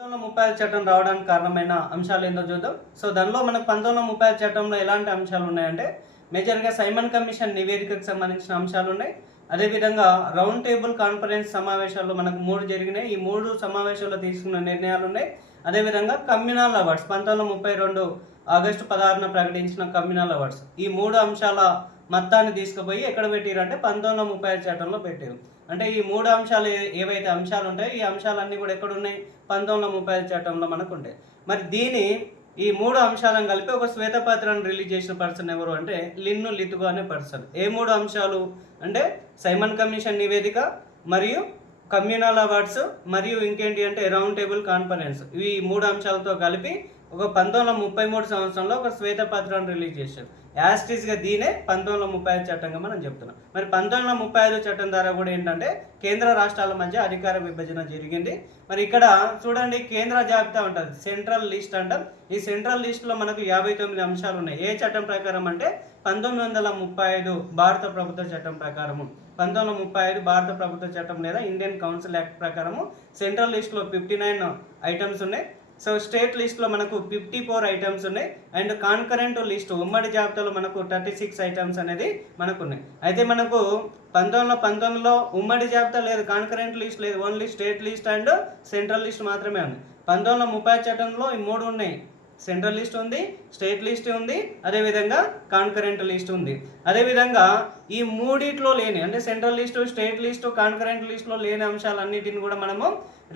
1935 చట్టం రావడానికి కారణమైన అంశాలు ఏందో చూద్దాం. సో దానిలో మనకు 1935 చట్టంలో ఎలాంటి అంశాలు ఉన్నాయంటే మేజర్‌గా సైమన్ కమిషన్ నివేదికకు సంబంధించిన అంశాలు ఉన్నాయి. అదేవిధంగా రౌండ్ టేబుల్ కాన్ఫరెన్స్ సమావేశాల్లో మనకు 3 జరిగినాయి. ఈ 3 సమావేశాల్లో తీసుకున్న నిర్ణయాలు ఉన్నాయి. అదేవిధంగా కమ్యూనల్ అవార్డ్స్ 1932 ఆగస్టు 16న ప్రకటించిన కమ్యూనల్ అవార్డ్స్. ఈ 3 అంశాల మొత్తాన్ని తీసుకుపోయి ఎక్కడ పెట్టిరంటే 1935 చట్టంలో పెట్టారు. అంటే ఈ 3 అంశాలు ఏవైతే అంశాలు ఉంటాయో ఈ అంశాలన్నీ కూడా ఎక్కడున్నాయి 1935 చట్టంలో మనకు ఉంటాయి. మరి ఈ 3 అంశాలను కలిపి ఒక శ్వేతపత్రాన్ని రిలీజ్ చేసిన పర్సన్ ఎవరు అంటే లిన్ను లితుగో అనే పర్సన్. ఏ 3 అంశాలు అంటే సైమన్ కమిషన్ నివేదిక, మరియు కమ్యూనల్ అవార్డ్స్, మరియు ఇంకేంటి అంటే రౌండ్ టేబుల్ కాన్ఫరెన్స్. ఈ 3 అంశాలతో కలిపి ఒక 1933 సంవత్సరంలో ఒక శ్వేతపత్రాన్ని రిలీజ్ చేశారు. యాస్టీస్గా దీనే 1935 చట్టంగా మనం చెప్తున్నాం. మరి 1935 చట్టం ద్వారా కూడా ఏంటంటే కేంద్ర రాష్ట్రాల మధ్య అధికార విభజన జరిగింది. మరి ఇక్కడ చూడండి కేంద్ర జాబితా ఉంటుంది, సెంట్రల్ లిస్ట్ అంటాం. ఈ సెంట్రల్ లిస్ట్లో మనకు 59 అంశాలు ఉన్నాయి. ఏ చట్టం ప్రకారం అంటే 1935 భారత ప్రభుత్వ చట్టం ప్రకారము. 1935 భారత ప్రభుత్వ చట్టం లేదా ఇండియన్ కౌన్సిల్ యాక్ట్ ప్రకారము సెంట్రల్ లిస్ట్లో 59 ఐటమ్స్ ఉన్నాయి. సో స్టేట్ లిస్ట్లో మనకు 54 ఐటమ్స్ ఉన్నాయి. అండ్ కాన్కరెంట్ లిస్ట్ ఉమ్మడి జాబితాలో మనకు 36 ఐటమ్స్ అనేది మనకు ఉన్నాయి. అయితే మనకు 1919లో ఉమ్మడి జాబితా లేదు, కాన్కరెంట్ లిస్ట్ లేదు, only state list and central list మాత్రమే ఉంది. 1935 చట్టంలో ఈ 3 ఉన్నాయి, సెంట్రల్ లిస్ట్ ఉంది, స్టేట్ లిస్ట్ ఉంది, అదేవిధంగా కాన్కరెంట్ లిస్ట్ ఉంది. అదేవిధంగా ఈ మూడిట్లో లేని అంటే central list, state list, concurrent లిస్టులో లేని అంశాలన్నిటిని కూడా మనము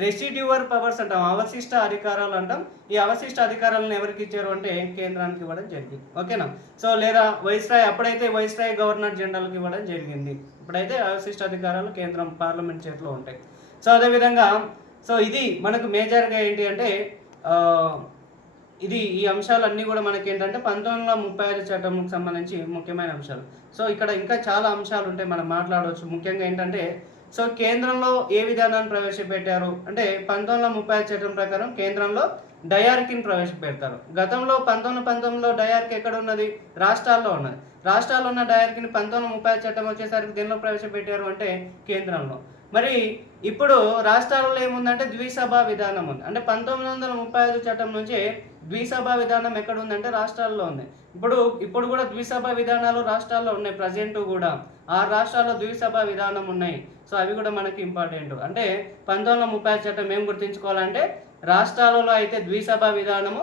రెసిడ్యూవర్ పవర్స్ అంటాం, అవశిష్ట అధికారాలు అంటాం. ఈ అవశిష్ట అధికారాలను ఎవరికి ఇచ్చారు అంటే కేంద్రానికి ఇవ్వడం జరిగింది. ఓకేనా? సో లేదా వైస్రాయ్, అప్పుడైతే వైస్రాయ్ గవర్నర్ జనరల్కి ఇవ్వడం జరిగింది. ఇప్పుడైతే అవశిష్ట అధికారాలు కేంద్రం పార్లమెంట్ చేతిలో ఉంటాయి. సో అదేవిధంగా ఇది మనకు మేజర్గా ఏంటి అంటే ఈ అంశాలన్నీ కూడా మనకి ఏంటంటే 1935 చట్టంకి సంబంధించి ముఖ్యమైన అంశాలు. సో ఇక్కడ ఇంకా చాలా అంశాలు ఉంటాయి, మనం మాట్లాడవచ్చు. ముఖ్యంగా ఏంటంటే కేంద్రంలో ఏ విధానాన్ని ప్రవేశపెట్టారు అంటే 1935 చట్టం ప్రకారం కేంద్రంలో డయార్కీని ప్రవేశపెడతారు. గతంలో 1919లో డయార్కీ ఎక్కడ ఉన్నది? రాష్ట్రాల్లో ఉన్నది. రాష్ట్రాల్లో ఉన్న డయార్కీని 1935 చట్టం వచ్చేసరికి దేనిలో ప్రవేశపెట్టారు అంటే కేంద్రంలో. మరి ఇప్పుడు రాష్ట్రాలలో ఏముందంటే ద్విసభా విధానం ఉంది. అంటే 1935 చట్టం నుంచి ద్విసభా విధానం ఎక్కడ ఉందంటే రాష్ట్రాల్లో ఉంది. ఇప్పుడు కూడా ద్విసభా విధానాలు రాష్ట్రాల్లో ఉన్నాయి. ప్రజెంట్ కూడా 6 రాష్ట్రాల్లో ద్విసభా విధానం ఉన్నాయి. సో అవి కూడా మనకి ఇంపార్టెంట్. అంటే 1935 చట్టం ఏం గుర్తుంచుకోవాలంటే రాష్ట్రాలలో అయితే ద్విసభా విధానము,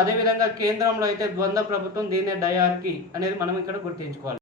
అదేవిధంగా కేంద్రంలో అయితే ద్వంద్వ ప్రభుత్వం, దీన్నే డయార్కీ అనేది మనం ఇక్కడ గుర్తుంచుకోవాలి.